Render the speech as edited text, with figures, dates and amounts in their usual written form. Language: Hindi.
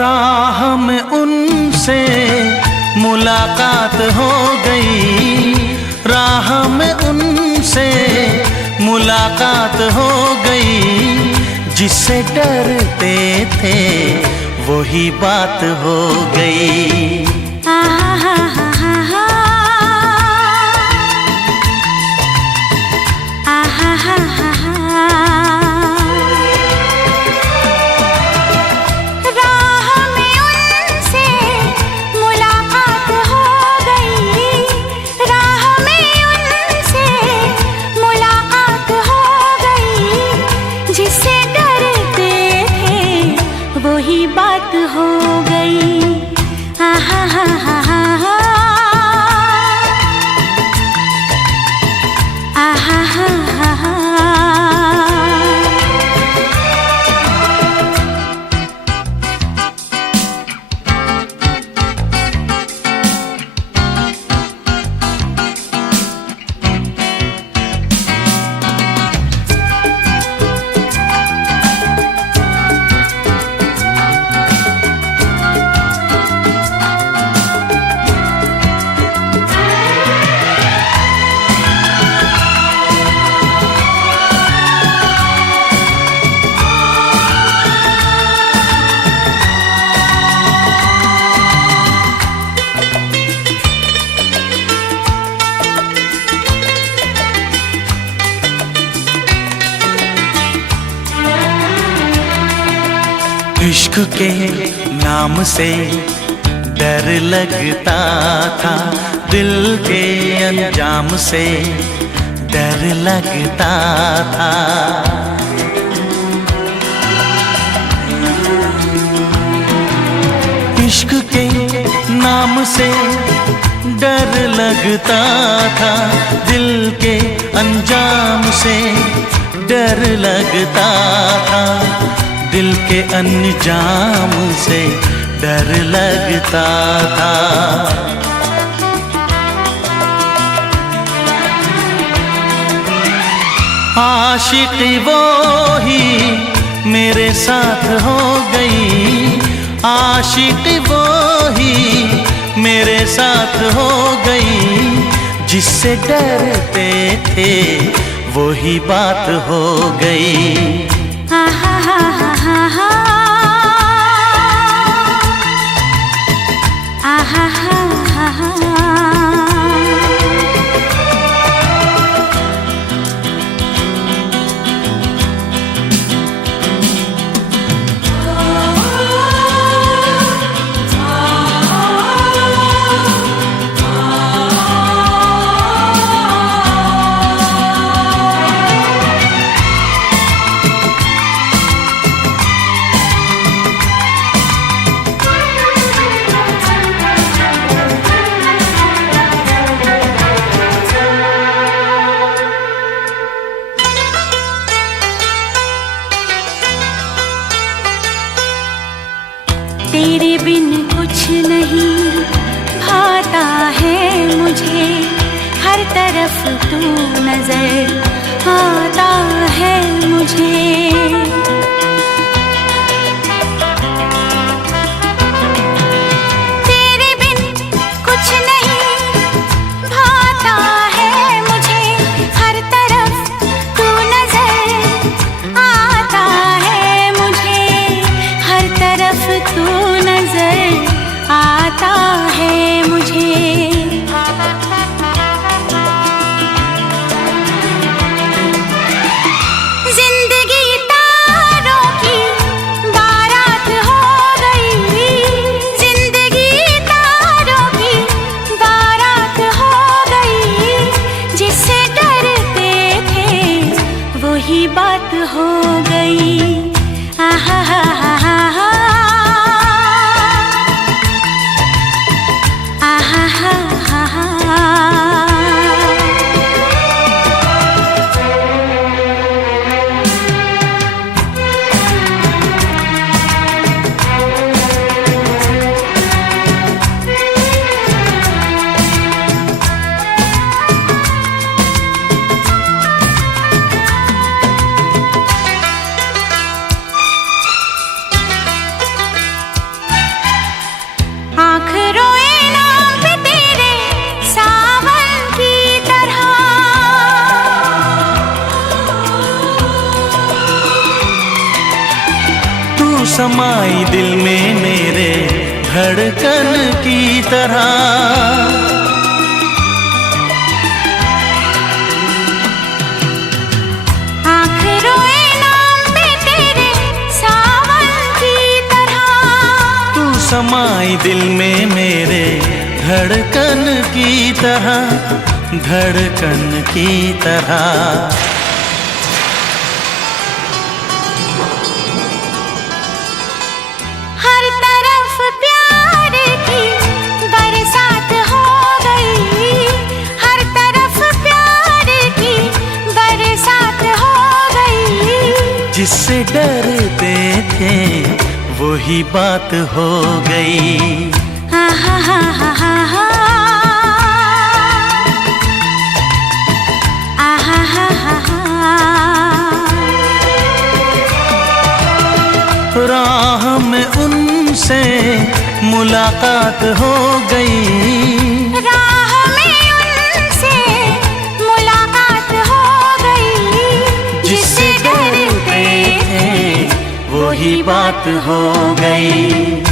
राह में उनसे मुलाकात हो गई, राह में उनसे मुलाकात हो गई। जिससे डरते थे वही बात हो गई। वही बात हो गई। आहा हा हा हा हा, आहा हा हा हा। इश्क के नाम से डर लगता था, दिल के अंजाम से डर लगता था। इश्क के नाम से डर लगता था, दिल के अंजाम से डर लगता था। दिल के अंजाम से डर लगता था। आशिकी वो ही मेरे साथ हो गई, आशिकी वो ही मेरे साथ हो गई। जिससे डरते थे वही बात हो गई। आहा हा हा हा हा, आहा हा हा हा। तरफ तू नजर आता है मुझे। वही बात हो गई। आहा हा हा हा हा, आहा हा हा हा। समाई दिल में मेरे धड़कन की तरह, आँख रोए नाम पे तेरे सावन की तरह। तू समाई दिल में मेरे धड़कन की तरह, धड़कन की तरह। जिससे डरते थे वही बात हो गई। आहा हा हा हा हा, आहा हा हा हा। राह में उनसे मुलाकात हो गई, राह में उनसे मुलाकात हो गई। जिससे डरते थे वही बात हो गई।